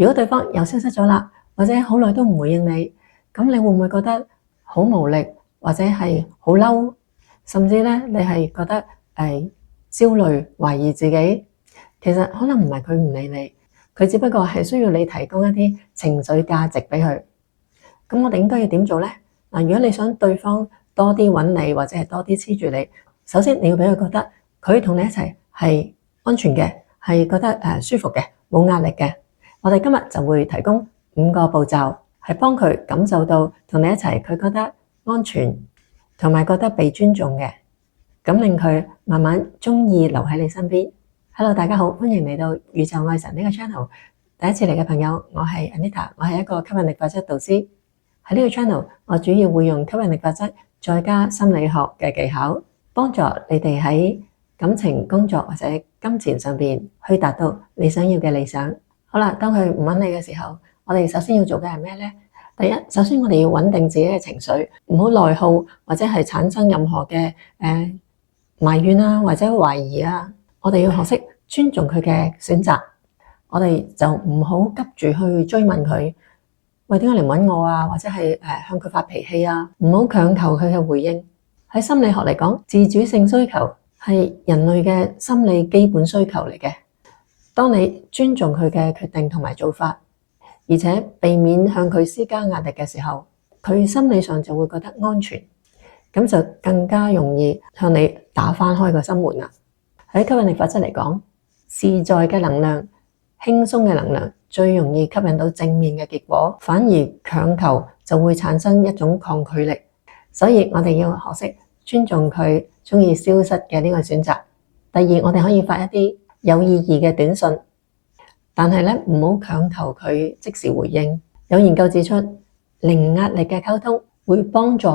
如果對方又消失咗啦，或者好耐都唔回應你，咁你會唔會覺得好無力，或者係好嬲，甚至咧你係覺得焦慮、懷疑自己？其實可能唔係佢唔理你，佢只不過係需要你提供一啲情緒價值俾佢。咁我哋應該要點做呢？嗱，如果你想對方多啲揾你，或者係多啲黐住你，首先你要俾佢覺得佢同你一齊係安全嘅，係覺得舒服嘅，冇壓力嘅。我哋今日就會提供5個步驟，係幫佢感受到同你一齊，佢覺得安全同埋覺得被尊重嘅，咁令佢慢慢鍾意留喺你身邊。Hello，大家好，歡迎嚟到宇宙愛神呢個 channel。第一次嚟嘅朋友，我係 Anita，我係一個吸引力法則導師。喺呢個 channel，我主要會用吸引力法則再加心理學嘅技巧，幫助你哋喺感情、工作或者金錢上邊去達到你想要嘅理想。好啦，當佢唔揾你嘅時候，我哋首先要做嘅係咩呢？第一，首先我哋要穩定自己嘅情緒，唔好內耗或者係產生任何嘅埋怨啊或者懷疑啊。我哋要學識尊重佢嘅選擇，我哋就唔好急住去追問佢，喂，點解嚟揾我啊？或者係向佢發脾氣啊？唔好強求佢嘅回應。喺心理學嚟講，自主性需求係人類嘅心理基本需求嚟嘅。當你尊重佢嘅決定同埋做法，而且避免向佢施加壓力嘅時候，佢心理上就會覺得安全，咁就更加容易向你打翻開個心門啦。喺吸引力法則嚟講，自在嘅能量、輕鬆嘅能量最容易吸引到正面嘅結果，反而強求就會產生一種抗拒力。所以我哋要學識尊重佢鍾意消失嘅呢個選擇。第二，我哋可以發一啲有意義嘅短信，但係咧唔好強求佢即時回應。有研究指出，零壓力嘅溝通會幫助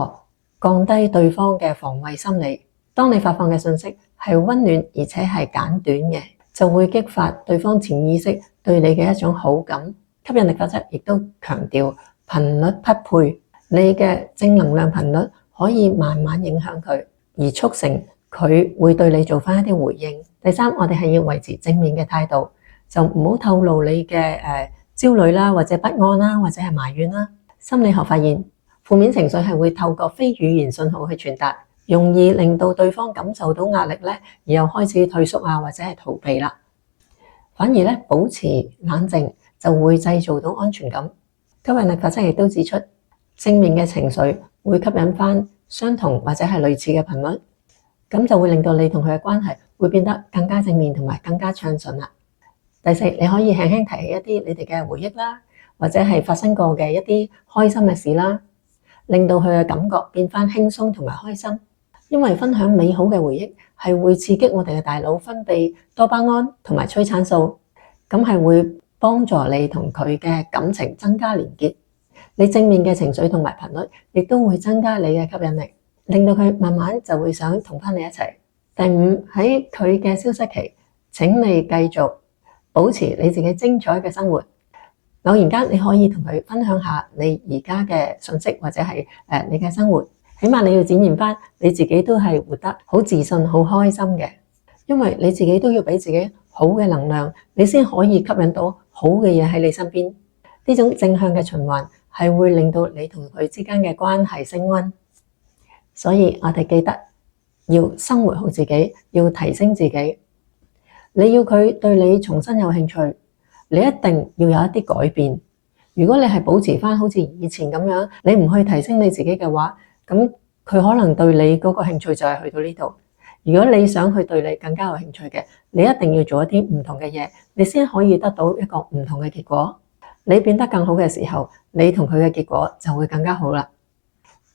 降低對方嘅防衛心理。當你發放嘅信息係溫暖而且係簡短嘅，就會激發對方潛意識對你嘅一種好感。吸引力法則亦都強調頻率匹配，你嘅正能量頻率可以慢慢影響佢，而促成佢會對你做翻一啲回應。第三，我哋係要維持正面嘅態度，就唔好透露你嘅焦慮啦，或者不安啦，或者係埋怨啦。心理學發現，負面情緒係會透過非語言信號去傳達，容易令到對方感受到壓力咧，而又開始退縮啊，或者係逃避啦。反而咧，保持冷靜就會製造到安全感。吸引力法則亦都指出，正面嘅情緒會吸引翻相同或者係類似嘅頻率，咁就會令到你同佢嘅關係會變得更加正面同埋更加暢順啦。第四，你可以輕輕提起一啲你哋嘅回憶啦，或者係發生過嘅一啲開心嘅事啦，令到佢嘅感覺變翻輕鬆同埋開心。因為分享美好嘅回憶係會刺激我哋嘅大腦分泌多巴胺同埋催產素，咁係會幫助你同佢嘅感情增加連結。你正面嘅情緒同埋頻率亦都會增加你嘅吸引力，令到佢慢慢就會想同翻你一齊。第五，喺佢嘅消失期，請你繼續保持你自己精彩嘅生活。偶然間你可以同佢分享下你而家嘅信息，或者係你嘅生活，起碼你要展現翻你自己都係活得好自信、好開心嘅。因為你自己都要俾自己好嘅能量，你先可以吸引到好嘅嘢喺你身邊。呢種正向嘅循環係會令到你同佢之間嘅關係升溫。所以我哋記得要生活好自己，要提升自己。你要佢對你重新有興趣，你一定要有一啲改變。如果你係保持翻好似以前咁樣，你唔去提升你自己嘅話，咁佢可能對你嗰個興趣就係去到呢度。如果你想去對你更加有興趣嘅，你一定要做一啲唔同嘅嘢，你先可以得到一個唔同嘅結果。你變得更好嘅時候，你同佢嘅結果就會更加好啦。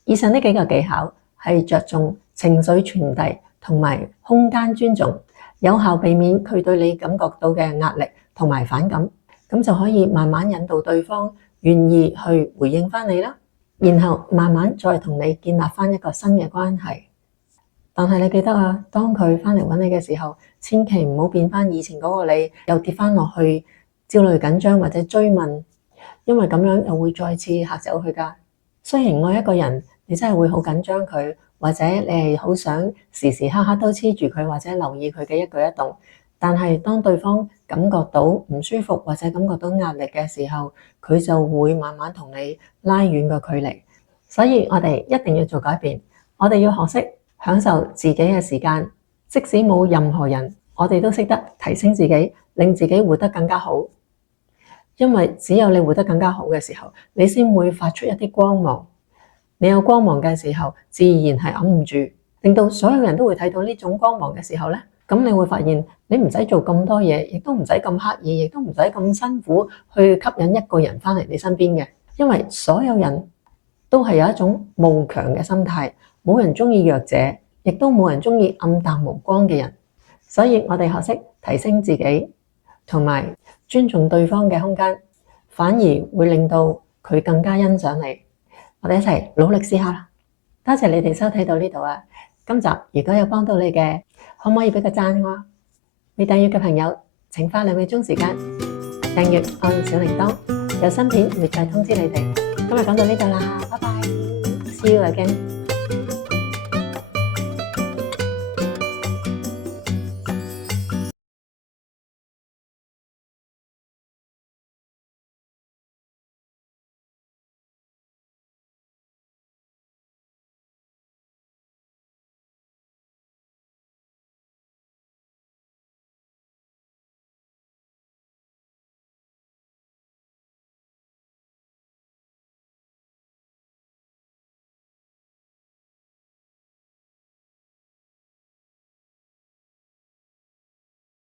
以上呢幾個技巧係着重情緒傳遞同埋空間尊重，有效避免佢對你感覺到嘅壓力同埋反感，咁就可以慢慢引導對方願意去回應翻你啦，然後慢慢再同你建立翻一個新嘅關係。但係你記得啊，當佢翻嚟揾你嘅時候，千祈唔好變翻以前嗰個你，又跌翻落去焦慮緊張或者追問，因為咁樣又會再次嚇走佢㗎。雖然愛一個人，你真係會好緊張佢，或者你係好想時時刻刻都黐住佢，或者留意佢嘅一舉一動，但係當對方感覺到唔舒服或者感覺到壓力嘅時候，佢就會慢慢同你拉遠個距離。所以我哋一定要做改變，我哋要學識享受自己嘅時間，即使冇任何人，我哋都識得提升自己，令自己活得更加好。因為只有你活得更加好嘅時候，你先會發出一啲光芒。你有光芒嘅時候，自然係揞唔住，令到所有人都會睇到呢種光芒嘅時候咧，咁你會發現你唔使做咁多嘢，亦都唔使咁刻意，亦都唔使咁辛苦去吸引一個人翻嚟你身邊嘅。因為所有人都係有一種慕強嘅心態，冇人中意弱者，亦都冇人中意暗淡無光嘅人。所以我哋學識提升自己，同埋尊重對方嘅空間，反而會令到佢更加欣賞你。我哋一齊努力試下啦！多謝你哋收睇到呢度啊！今集如果有幫到你嘅，可唔可以俾個讚我？未訂閱嘅朋友，請花2秒鐘時間訂閱，按小鈴鐺，有新片會再通知你哋。今日講到呢度啦，拜拜，See you again。